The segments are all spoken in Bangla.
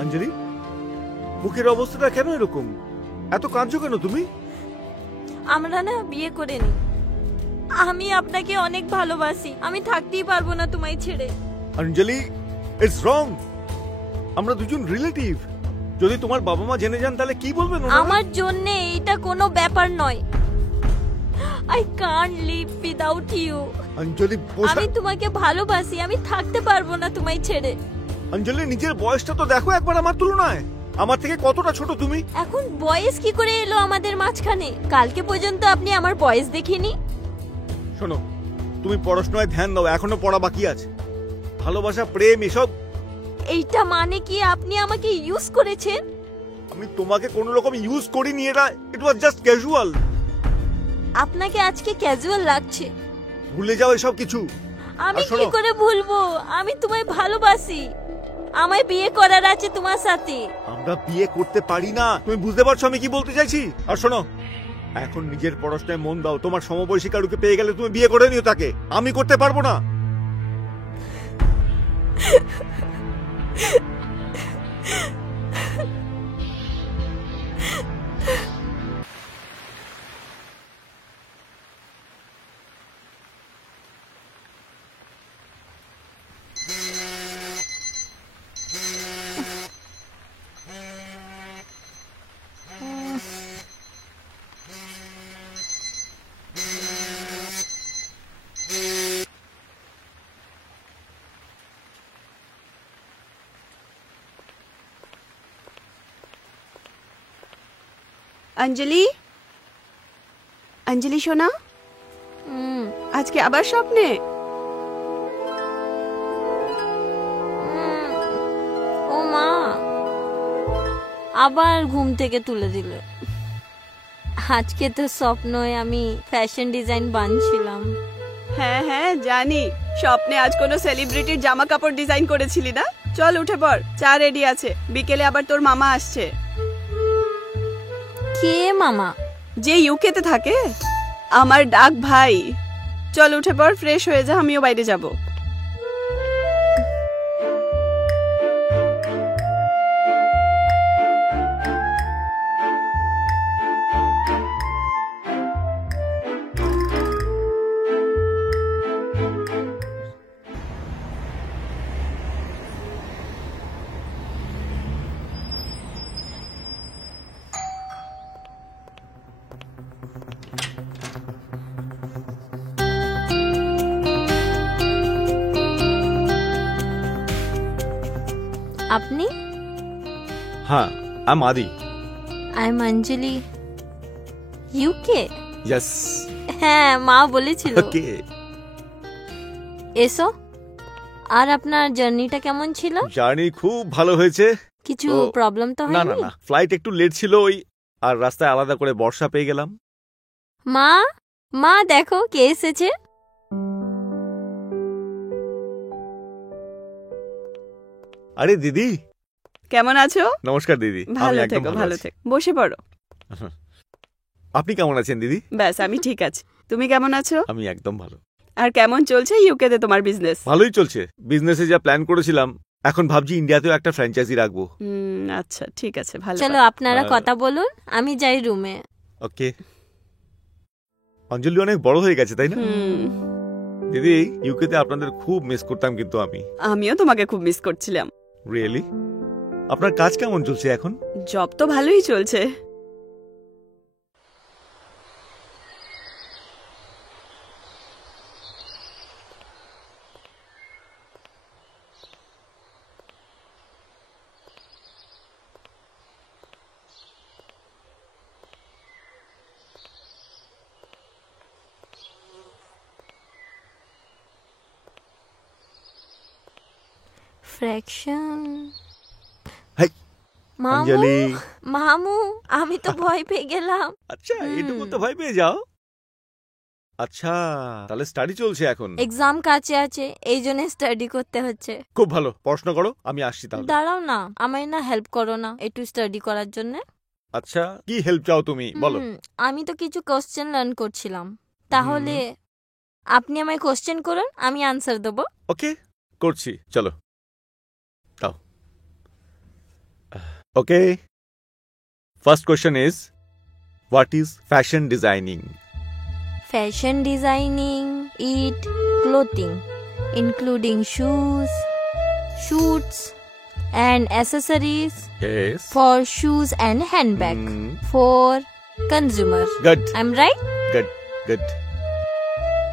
অঞ্জলি, মুখের অবস্থাটা কেন এরকম? এত কাঁদছো কেন তুমি? আমরা না বিয়ে করিনি। আমি আপনাকে অনেক ভালোবাসি, আমি থাকতেই পারবো না তোমায় ছেড়ে। অঞ্জলি, ইটস রং। আমরা দুজন রিলেটিভ। যদি তোমার বাবা মা জেনে যান তাহলে কি বলবেন ওনারা? আমার জন্য এটা কোনো ব্যাপার নয়। I can't live without you. Anjali, আমি তোমাকে ভালোবাসি, আমি থাকতে পারবো না তোমায় ছেড়ে। অঞ্জলি, নিজের বয়সটা তো দেখো একবার আমার তুলনায়। আমার থেকে কতটা ছোট তুমি। এখন বয়স কি করে এলো আমাদের মাঝখানে? কালকে পর্যন্ত আপনি আমার বয়স দেখিনি। শোনো, তুমি পড়াশোনায় ধ্যান দাও, এখনো পড়া বাকি আছে। ভালোবাসা, প্রেম এসব। এইটা মানে কি আপনি আমাকে ইউজ করেছেন? আমি তোমাকে কোনো রকম ইউজ করিনি, এটা ইট ওয়াজ জাস্ট ক্যাজুয়াল। আপনাকে আজকে ক্যাজুয়াল লাগছে। ভুলে যাও এসব কিছু। আমি আর শোনো, কি করে ভুলবো? আমি তোমায় ভালোবাসি, আমায় বিয়ে করার আছে তোমার সাথে। আমরা বিয়ে করতে পারি না, তুমি বুঝতে পারছো আমি কি বলতে চাইছি? আর শোনো, এখন নিজের পড়াশোনায় মন দাও। তোমার সমবয়সী কারুকে পেয়ে গেলে তুমি বিয়ে করে নিও তাকে। আমি করতে পারবো না। অঞ্জলি, অঞ্জলি সোনা, আজকে আবার স্বপ্নে? ও মা, আবার ঘুম থেকে তুলে দিল। আজকে তো স্বপ্নয় আমি ফ্যাশন ডিজাইন বানছিলাম। হ্যাঁ হ্যাঁ জানি, স্বপ্নে আজ কোনো সেলিব্রিটির জামা কাপড় ডিজাইন করেছিলি না? চল উঠে পড়, চা রেডি আছে। বিকেলে আবার তোর মামা আসছে। কে মামা? যে ইউকেতে থাকে, আমার ডাক ভাই। চল উঠে পড়, ফ্রেশ হয়ে যা, আমিও বাইরে যাব। আপনি? হ্যাঁ, আই এম আদি। I am Anjali. UK? Yes. হ্যাঁ, মা বলেছিল। ওকে। এসো। আর আপনার জার্নিটা কেমন ছিল? জার্নি খুব ভালো হয়েছে। কিছু তো- প্রবলেম তো না না হয়নি? না, ফ্লাইট একটু লেট ছিল ওই, আর রাস্তায় আলাদা করে বর্ষা পেয়ে গেলাম। মা, মা দেখো কে এসেছে। আরে দিদি, কেমন আছো? নমস্কার দিদি। আমি ভালো একদম থেকো, ভালো আছি। থেকো, বসে পড়ো। আপনি কেমন আছেন দিদি? ব্যাস, আমি ঠিক আছি। তুমি কেমন আছো? আমি একদম ভালো। আর কেমন চলছে ইউকেতে তোমার বিজনেস? ভালোই চলছে। বিজনেসে যা প্ল্যান করেছিলাম, এখন ভাবছি ইন্ডিয়াতেও একটা ফ্র্যাঞ্চাইজি রাখবো। আচ্ছা ঠিক আছে, ভালো। চলো আপনারা কথা বলুন, আমি যাই রুমে। ওকে। অঞ্জলি অনেক বড় হয়ে গেছে তাই না? দিদি, ইউকেতে আপনাদের খুব মিস করতাম কিন্তু আমি। আমিও তোমাকে খুব মিস করছিলাম। রিয়েলি? আপনার কাজ কেমন চলছে এখন? জব তো ভালোই চলছে। ফ্র্যাকশন। হাই মামু, অঞ্জলি। মামু, আমি তো ভয় পেয়ে গেলাম। আচ্ছা, এটুকু তো ভয় পেয়ে যাও। আচ্ছা, তাহলে স্টাডি চলছে এখন? এক্সাম কাছে আছে, এই জন্য স্টাডি করতে হচ্ছে। খুব ভালো, পড়াশোনা করো, আমি আসছি তাহলে। দাঁড়াও না, আমায় না হেল্প করো না একটু স্টাডি করার জন্য? আচ্ছা, কি হেল্প চাও তুমি বলো? আমি তো কিছু কোশ্চেন লার্ন করছিলাম, তাহলে আপনি আমায় কোশ্চেন করুন, আমি আনসার দেবো। ওকে, করছি, চলো। দাও। Okay. First question is, what is fashion designing? Fashion designing it clothing including shoes, shoots and accessories Yes. for shoes and handbag for consumer. Good. I'm right? Good. Good.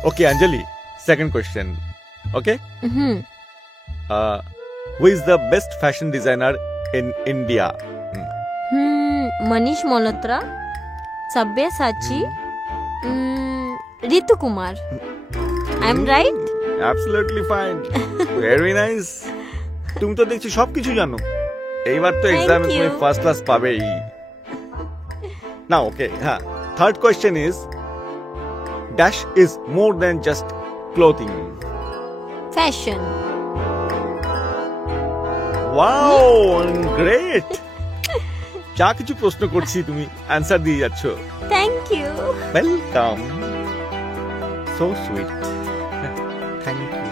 Okay, Anjali. Second question. Okay. Mm-hmm. Who is the best fashion designer in India? Manish Malhotra, Sabyasachi, Ritu Kumar. I'm right? Absolutely fine. Very nice. তুমি তো দেখছি সবকিছু জানো। এইবার তো Thank এক্সামে you. তুমি ফার্স্ট ক্লাস পাবেই। Now, okay. Third question is, dash is more than just clothing. Fashion. Wow, great. যা কিছু প্রশ্ন করছি তুমি অ্যানসার দিয়ে যাচ্ছ। Thank you. Welcome. So sweet. Thank you.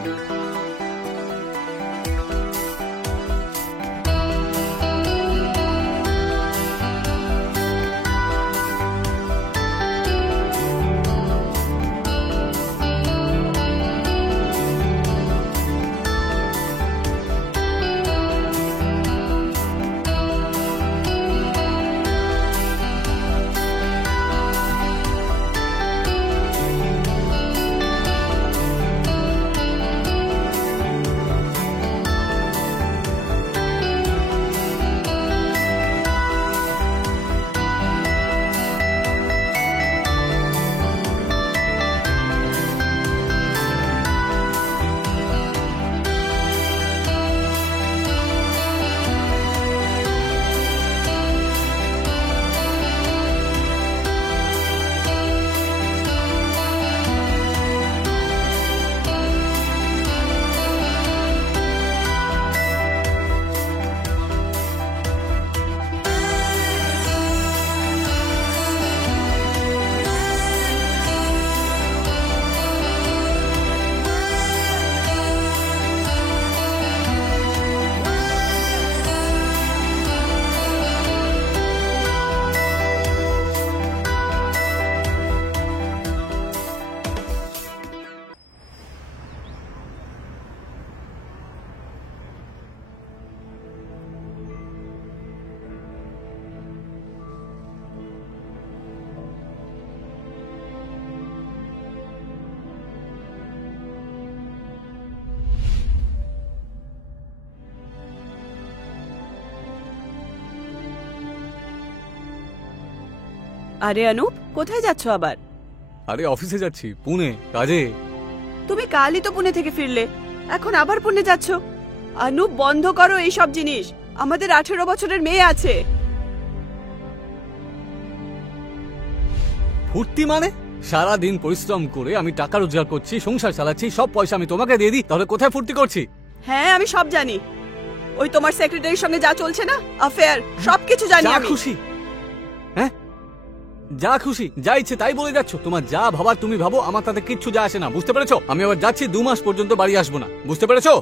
আরে অনুপ, কোথায় যাচ্ছ আবার? আরে অফিসে যাচ্ছি, পুনে কাজে। তুমি কালই তো পুনে থেকে ফিরলে, এখন আবার পুনে যাচ্ছ? অনুপ, বন্ধ করো এই সব জিনিস। আমাদের 18 বছরের মেয়ে আছে। ফুর্তি মানে? সারা দিন পরিশ্রম করে আমি টাকা রোজগার করছি, সংসার চালাচ্ছি, সব পয়সা আমি তোমাকে দিয়ে দিই, তাহলে কোথায় ফুর্তি করছি? হ্যাঁ, আমি সব জানি। ওই তোমার সেক্রেটারির সঙ্গে যা চলছে না, অ্যাফেয়ার, সবকিছু জানি যা আমি। খুশি, হ্যাঁ যা খুশি যা ইচ্ছে তাই বলে যাচ্ছ। তোমার যা ভাবার তুমি ভাবো, আমার তাতে কিচ্ছু যা আসে না, বুঝতে পেরেছো? আমি আবার যাচ্ছি, 2 মাস পর্যন্ত বাড়ি আসবো না, বুঝতে পেরেছো?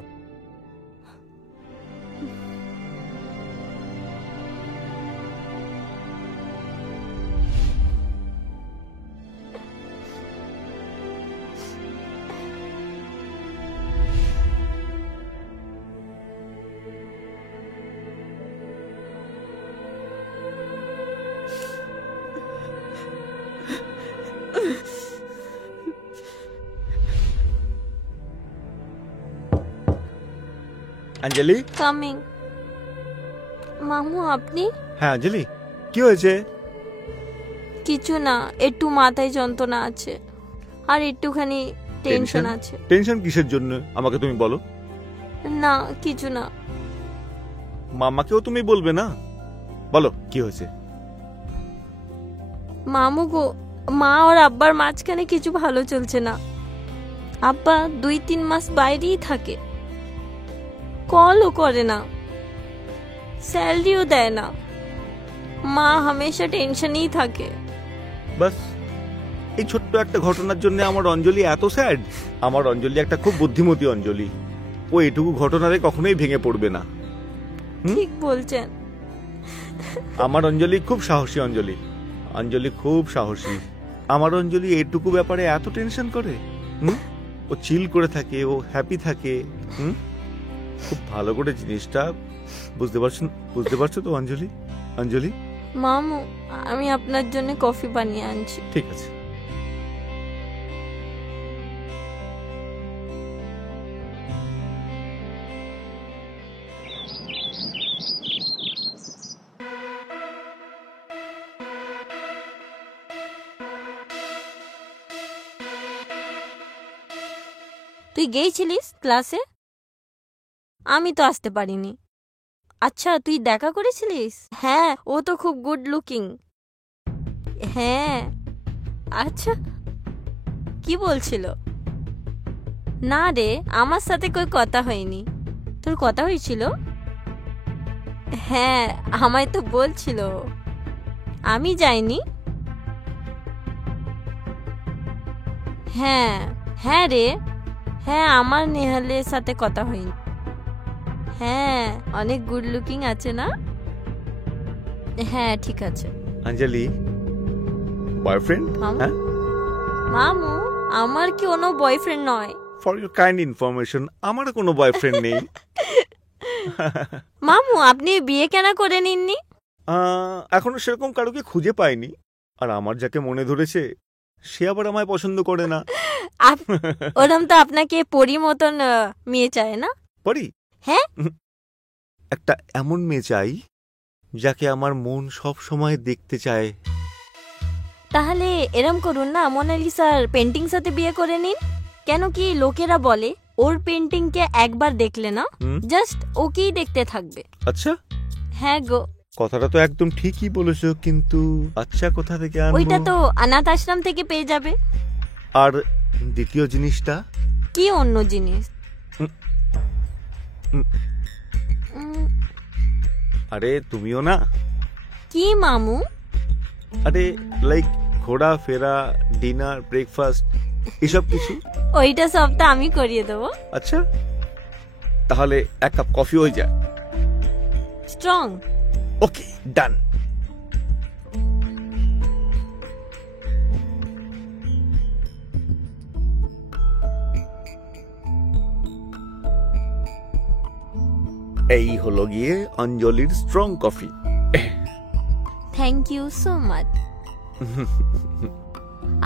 অঞ্জলি। কামিং। মামু আপনি? হ্যাঁ অঞ্জলি, কি হয়েছে? কিছু না, একটু মাথায় যন্ত্রণা আছে আর একটুখানি টেনশন আছে। টেনশন কিসের জন্য আমাকে তুমি বলো। না কিছু না। মামাকেও তুমি বলবে না? বলো কি হয়েছে। মামু গো, মা আর আব্বার মাঝখানে কিছু ভালো চলছে না। আব্বা 2-3 মাস বাইরেই থাকে, কলও করে না, স্যালারিও দেয় না। মা হামেশা টেনশনেই থাকে। বাস এই ছোট্ট একটা ঘটনার জন্য আমার অঞ্জলি এত স্যাড? আমার অঞ্জলি একটা খুব বুদ্ধিমতী অঞ্জলি, ও এটুকু ঘটনারে কখনোই ভেঙে পড়বে না। ঠিক বলছেন, আমার অঞ্জলি খুব সাহসী। অঞ্জলি অঞ্জলি খুব সাহসী। আমার অঞ্জলি এটুকু ব্যাপারে এত টেনশন করে। ও চিল করে থাকে, ও হ্যাপি থাকে। খুব ভালো করে জিনিসটা বুঝতে পারছো তো অঞ্জলি? অঞ্জলি মামু, আমি আপনার জন্য কফি বানিয়ে আনছি। ঠিক আছে। তুই গেছিলিস ক্লাসে? আমি তো আসতে পারিনি। আচ্ছা, তুই দেখা করেছিলিস? হ্যাঁ, ও তো খুব গুড লুকিং। হ্যাঁ। আচ্ছা, কি বলছিল? না রে, আমার সাথে কই কথা হয়নি। তোর কথা হয়েছিল? হ্যাঁ, আমায় তো বলছিল। আমি যাইনি। হ্যাঁ হ্যাঁ রে, হ্যাঁ আমার নেহালের সাথে কথা হয়নি। হ্যাঁ, অনেক গুড লুকিং আছে না? হ্যাঁ, ঠিক আছে। অঞ্জলি বয়ফ্রেন্ড? হ্যাঁ মামু, আমার কি কোনো বয়ফ্রেন্ড নয়। ফর ইউর কাইন্ড ইনফরমেশন, আমার কোনো বয়ফ্রেন্ড নেই। মামু, আপনি বিয়ে কেন করে নিননি? এখনো সেরকম কারোকে খুঁজে পাইনি। আর আমার যাকে মনে ধরেছে সে আবার আমায় পছন্দ করে না। ওরম তো আপনাকে পরি মতন মেয়ে চায় না? পরি? হ্যাঁ, একটা এমন মেয়ে চাই যাকে আমার মন সব সময় দেখতে চায়। তাহলে এরম করুন না, মোনালিসার পেন্টিং সাথে বিয়ে করে নিন। কেন কি লোকেরা বলে ওর পেন্টিং কে একবার দেখলে না জাস্ট ওকেই দেখতে থাকবে। আচ্ছা, হ্যাঁ গো, কথাটা তো একদম ঠিকই বলেছো, কিন্তু আচ্ছা কোথা থেকে আনবো? ওইটা তো অনাথ আশ্রম থেকে পেয়ে যাবে। আর দ্বিতীয় জিনিসটা কি? অন্য জিনিস? আরে তুমিও না। কি মামু? আরে লাইক ঘোরা ফেরা, ডিনার, ব্রেকফাস্ট, এসব কিছু। ওইটা সব তো আমি করিয়ে দেবো। আচ্ছা, তাহলে এক কাপ কফি হয়ে যায়। স্ট্রং? Okay, done. এই হলো গিয়ে অঞ্জলির strong coffee. Thank you so much.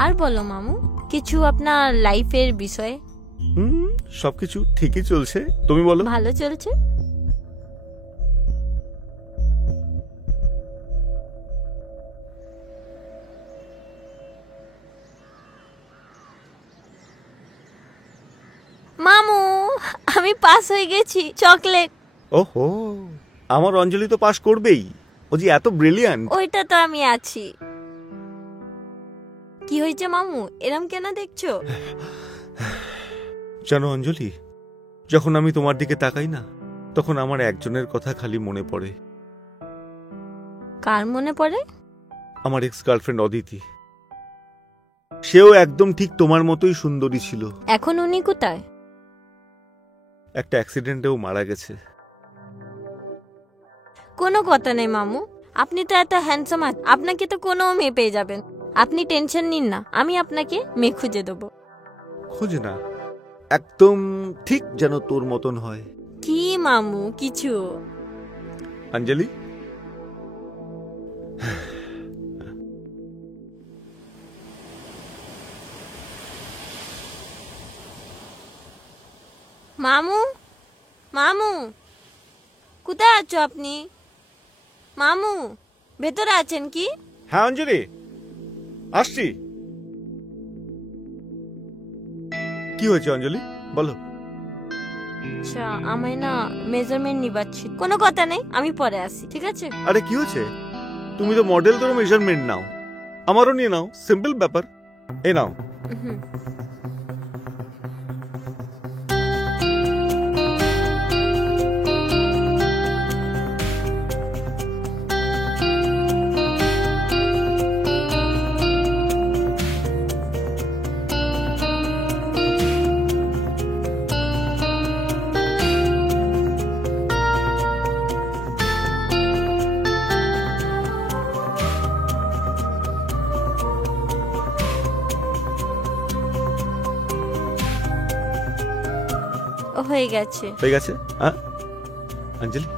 আর বলো মামু, কিছু আপনার লাইফের বিষয়ে? সবকিছু ঠিকই চলছে, তুমি বলো। ভালো চলছে। মামু, আমি পাস হয়ে গেছি। চকলেট। ওহো, আমার অঞ্জলি তো পাস করবেই, ও যে এত ব্রিলিয়ান্ট। ওইটা তো আমি আছি। কি হয়েছে মামু, এরম কেন দেখছো? জানো অঞ্জলি, যখন আমি তোমার দিকে তাকাই না, তখন আমার একজনের কথা খালি মনে পড়ে। কার মনে পড়ে? আমার এক্স গার্লফ্রেন্ড অদিতি। সেও একদম ঠিক তোমার মতোই সুন্দরী ছিল। এখন উনি কোথায়? একটা অ্যাক্সিডেন্টেও মারা গেছে। কোনো কথা নেই মামু, আপনি তো এত হ্যান্ডসাম, আপনাকে তো কোনো মেয়ে পেয়ে যাবেন। আপনি টেনশন নিন না, আমি আপনাকে মেয়ে খুঁজে দেবো। খোঁজে না, একদম ঠিক যেন তোর মতন হয়। কি মামু কিছু? অঞ্জলি, মামু, মামু কোথায় আছো আপনি? মামু ভেতরে আছেন কি? হ্যাঁ অঞ্জলি, আসছি। কি হয়েছে অঞ্জলি, বলো। আচ্ছা, আমায় না মেজারমেন্ট নিবাচ্ছি। কোনো কথা নেই, আমি পরে আসি, ঠিক আছে? আরে কি হয়েছে? তুমি তো মডেল, তোর মেজারমেন্ট নাও, আমারও নিয়ে নাও, সিম্পল ব্যাপার। এ নাও। হয়ে গেছে। হয়ে গেছে? হ্যাঁ অঞ্জলি,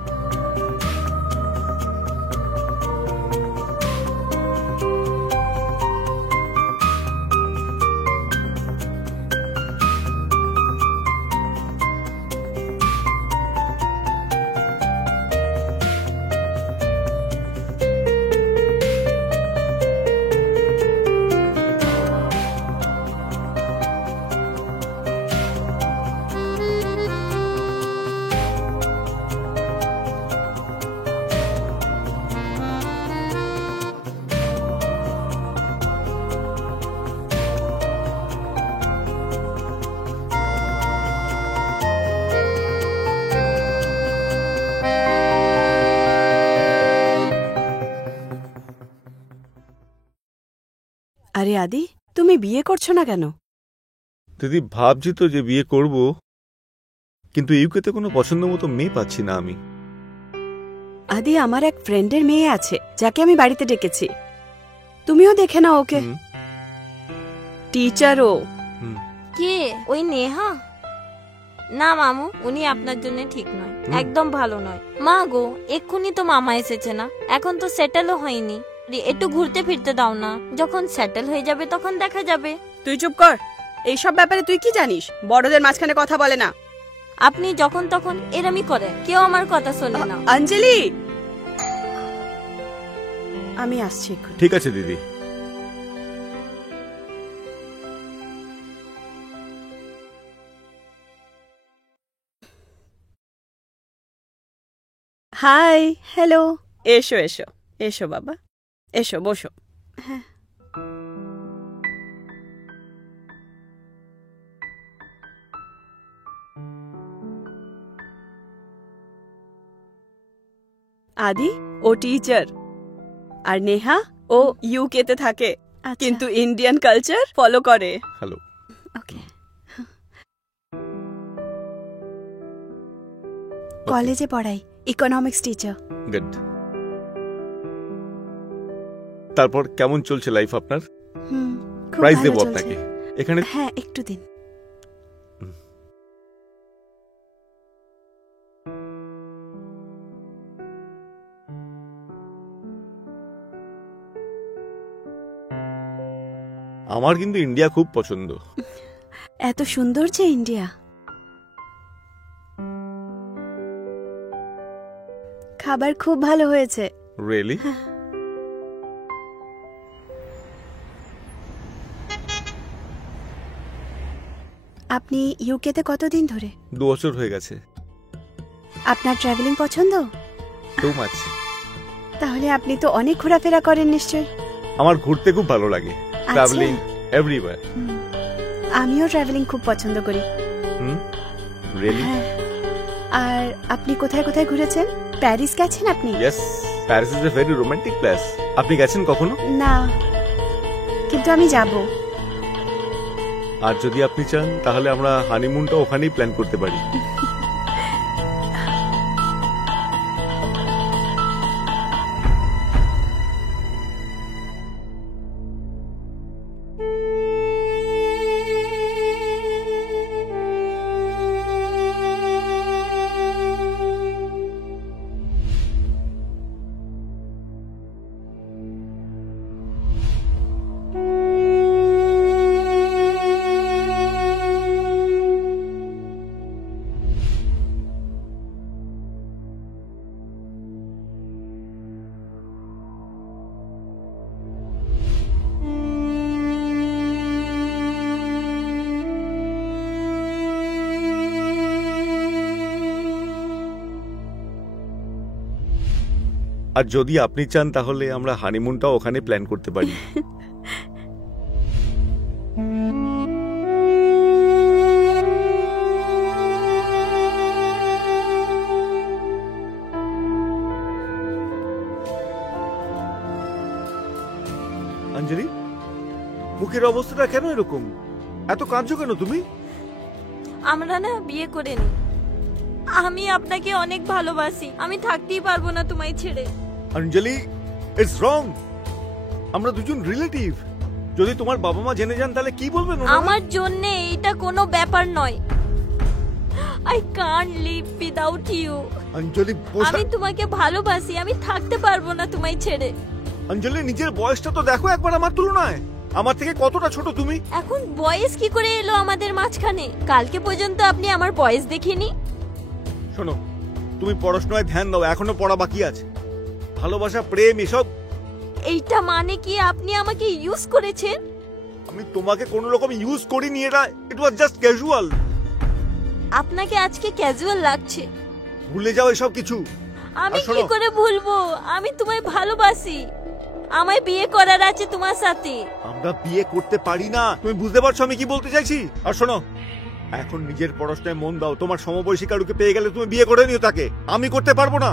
আরে আদি, তুমি বিয়ে করছো না কেন? দিদি ভাবছি তো যে বিয়ে করব, কিন্তু ইউকেতে কোনো পছন্দ মতো মেয়ে পাচ্ছি না আমি। আদি, আমার এক ফ্রেন্ডের মেয়ে আছে যাকে আমি বাড়িতে ডেকেছি, তুমিও দেখে নাও ওকে। হুম, টিচার ও। হুম। কে? ওই নেহা? না মামু, উনি আপনার জন্য ঠিক নয়, একদম ভালো নয়। মা গো, এক্ষুনি তো মামা এসেছে না, এখন তো সেটেলও হয়নি, একটু ঘুরতে ফিরতে দাও না, যখন সেটেল হয়ে যাবে তখন দেখা যাবে। তুই চুপ কর, এইসব ব্যাপারে তুই কি জানিস? বড়দের মাঝখানে কথা বলে না। আপনি যখন তখন এরমই করে, কেউ আমার কথা শোনে না। অঞ্জলি, আমি আসছি এক্ষুনি। ঠিক আছে দিদি। Hi, hello. এসো এসো এসো বাবা, এসো বসো। হ্যাঁ, আদি ও টিচার, আর নেহা ও ইউকে তে থাকে, কিন্তু ইন্ডিয়ান কালচার ফলো করে। হ্যালো। ওকে। কলেজে পড়াই, ইকোনমিক্স টিচার। গুড। তারপর কেমন চলছে লাইফ আপনার? খুব প্রাইজ ভালো দেবো চলছে। আপনাকে এখানে। হ্যাঁ, একটু দিন। আমার কিন্তু ইন্ডিয়া খুব পছন্দ। এত সুন্দর যে ইন্ডিয়া। খাবার খুব ভালো হয়েছে। রিয়েলি? আপনি ইউকেতে কতদিন ধরে? 2 বছর হয়ে গেছে। আপনার ট্রাভেলিং পছন্দ? Too much. তাহলে আপনি তো অনেক ঘোরাফেরা করেন নিশ্চয়। আমার ঘুরতে খুব ভালো লাগে, ট্রাভেলিং এভরিওয়্যার। আমিও ট্রাভেলিং খুব পছন্দ করি। রিয়েলি? হ্যাঁ। আর আপনি কোথায় কোথায় ঘুরেছেন? প্যারিস গেছেন আপনি? Yes, Paris is a very romantic place. আপনি গেছেন কখনো? না, কিন্তু আমি যাব। আর যদি আপনি চান তাহলে আমরা হানিমুনটা ওখানেই প্ল্যান করতে পারি। আর যদি আপনি চান তাহলে আমরা হানিমুনটাও ওখানে প্ল্যান করতে পারি। অঞ্জলি, মুখের অবস্থাটা কেন এরকম? এত কাঁদছো কেন তুমি? আমরা না বিয়ে করিনি, আমি আপনাকে অনেক ভালোবাসি, আমি থাকতেই পারবো না তোমায় ছেড়ে। অঞ্জলি, ইটস রং। আমরা দুজন রিলেটিভ। যদি তোমার বাবা মা জেনে যান তাহলে কি বলবেন ওনারা? আমার জন্য এটা কোনো ব্যাপার নয়। I can't live without you. Anjali বসে আমি তোমাকে ভালোবাসি, আমি থাকতে পারবো না তোমায় ছেড়ে। অঞ্জলি নিজের বয়সটা তো দেখো একবার আমার তুলনায়, আমার থেকে কতটা ছোট তুমি। এখন বয়স কি করে এলো আমাদের মাঝখানে? কালকে পর্যন্ত আপনি আমার বয়স দেখিনি। শোনো, তুমি পড়াশোনায় ধ্যান দাও, এখনো পড়া বাকি আছে। ভালোবাসা, প্রেম এসব, এইটা মানে কি আপনি আমাকে ইউজ করেছেন? আমি তোমাকে কোনো রকম ইউজ করিনি, এটা ইট ওয়াজ জাস্ট ক্যাজুয়াল। আপনাকে আজকে ক্যাজুয়াল লাগছে। ভুলে যাও এসব কিছু। আমি আর শোনো, কি করে ভুলবো? আমি তোমায় ভালোবাসি, আমায় বিয়ে করার আছে তোমার সাথে। আমরা বিয়ে করতে পারি না, তুমি বুঝতে পারছো আমি কি বলতে চাইছি? আর শোনো, এখন নিজের পড়াশোনায় মন দাও। তোমার সমবয়সী কারুকে পেয়ে গেলে তুমি বিয়ে করে নিও তাকে, আমি করতে পারবো না।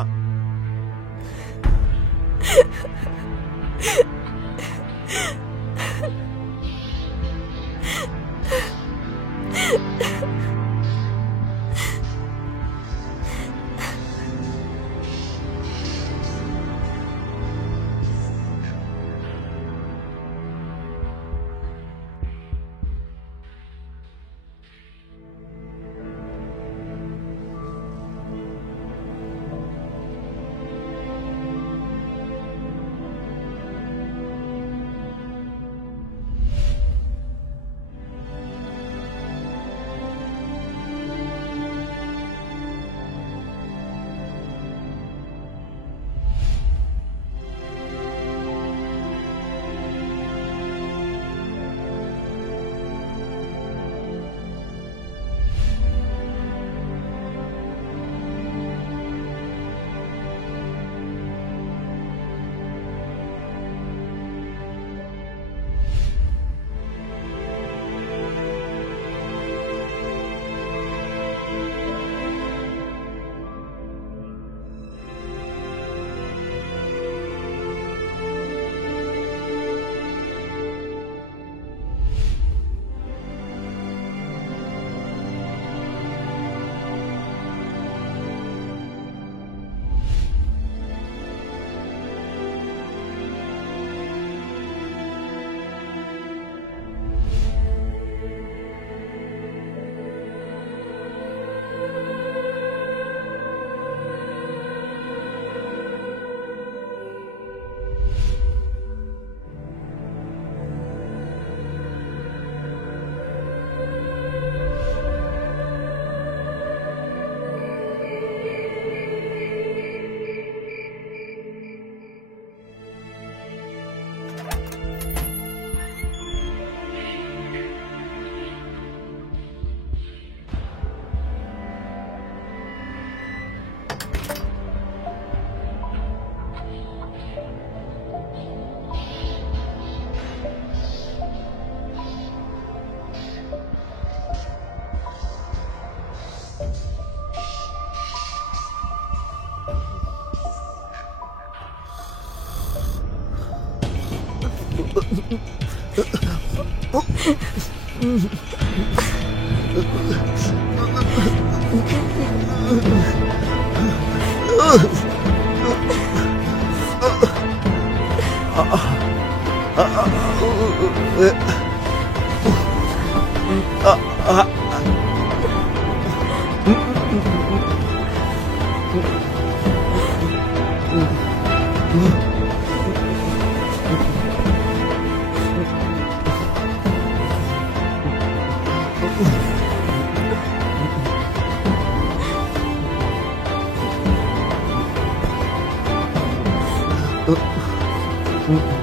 Uh,